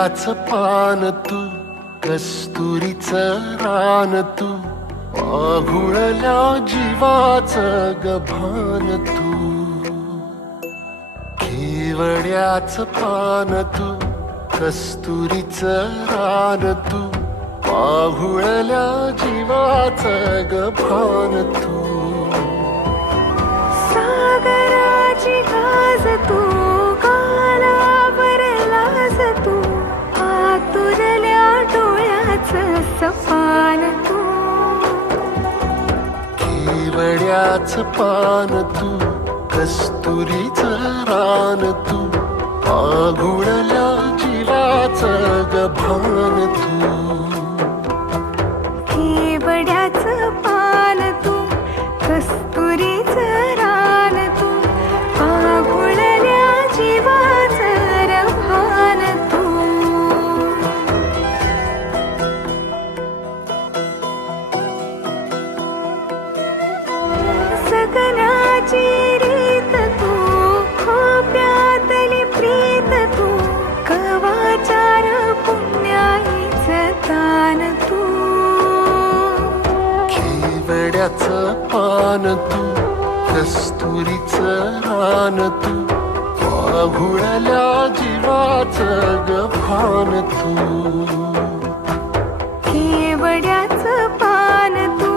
केवड्याच पान तू, कस्तुरीचं रान तू, आघुळल्या जीवाचं गभान तू. केवड्याच पान तू, कस्तुरीचं रान तू, आघुळल्या जीवाचं गभान तू. सागराची गाज तू, कालावरलाज तू, आतुरल्या डोळ्याचं सपान तू. केवड्याच पान तू, कस्तुरीचं रान तू, आघुळल्या जीवाचं गभान तू. केवड्याचं पान तू, कस्तुरीचं रान तू, आघुळल्या जीवाचं रभान तू. सगनाची रीत तू, खोप्यातली प्रीत तू, कवाचार पुण्याईचं तान तू. केवड्याचं पान तू, कस्तुरीचं रान तू, आघुळल्या जीवाचं गभान तू. केवड्याचं पान तू,